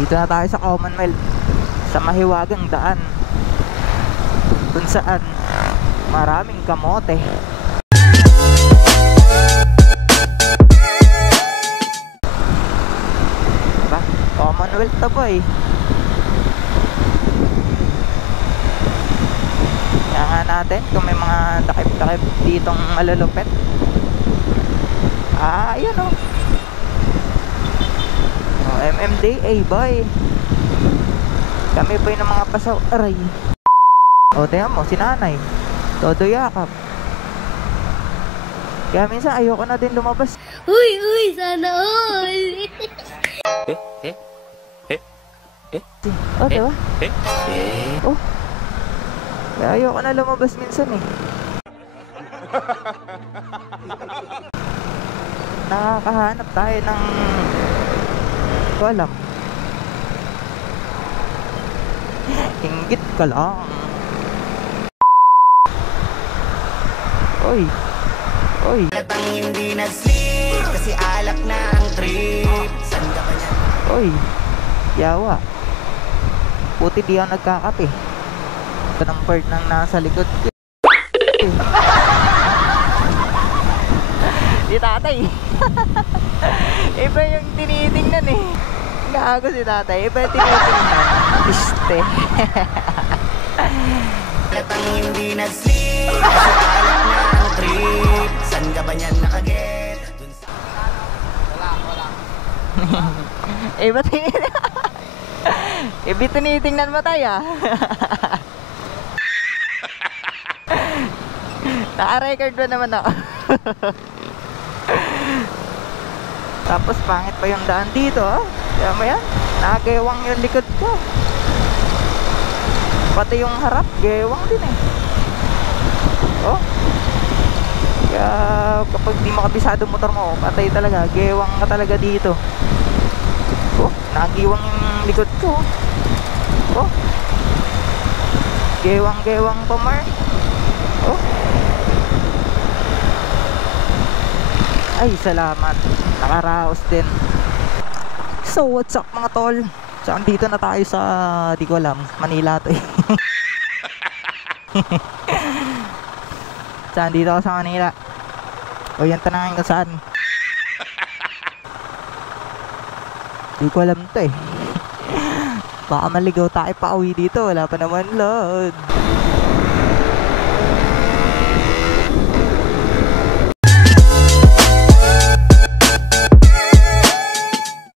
Dito na tayo sa Commonwealth, sa mahiwagang daan kung saan maraming kamote. Diba? Commonwealth na po eh. Kaya nga natin kung may mga takip-takip ditong malulupet. Ayan o. MMDA boy. Kami po yung mga pasaw. Aray. O tingnan mo, si nanay todo yakap. Kaya minsan ayoko na din lumabas. Uy, sana all. O diba? Oh, kaya ayoko na lumabas minsan eh. Nakakahanap tayo ng ko alam. Inggit ka lang. Oy. Latang hindi nag-sleep kasi alak na ang trip. Saan ka ba niyan? Oy. Yawa. Puti di ako nagkakape. Ito ng part ng nasa likod ko. Si tatay. Iba yung tinitingnan eh. Gago si tatay. Iba yung tinitingnan. Piste. Latang hindi nag-sleep kasi alak na ang trip. Saan ka ba niyan nakaget? Wala. Iba tinitingnan. Iba tinitingnan mo tayo ah. Naka-record ba naman ako? Tapos pangit pa yung daan dito ah. Kaya mo yan, nakagewang yung likod ko. Pati yung harap, gewang din eh. Oh. Kaya kapag di makabisado motor mo, patay talaga, gewang ka talaga dito. Oh, nagiwang yung likod ko. Oh. Gewang pa mar. Oh. Ay, salamat. Nakaraos din. So, what's up mga tol? So, andito na tayo sa, di ko alam, Manila to eh. So, andito ako sa Manila. O, yan tanangin ko saan. Di ko alam to eh. Baka maligaw tayo pa uwi dito. Wala pa naman load.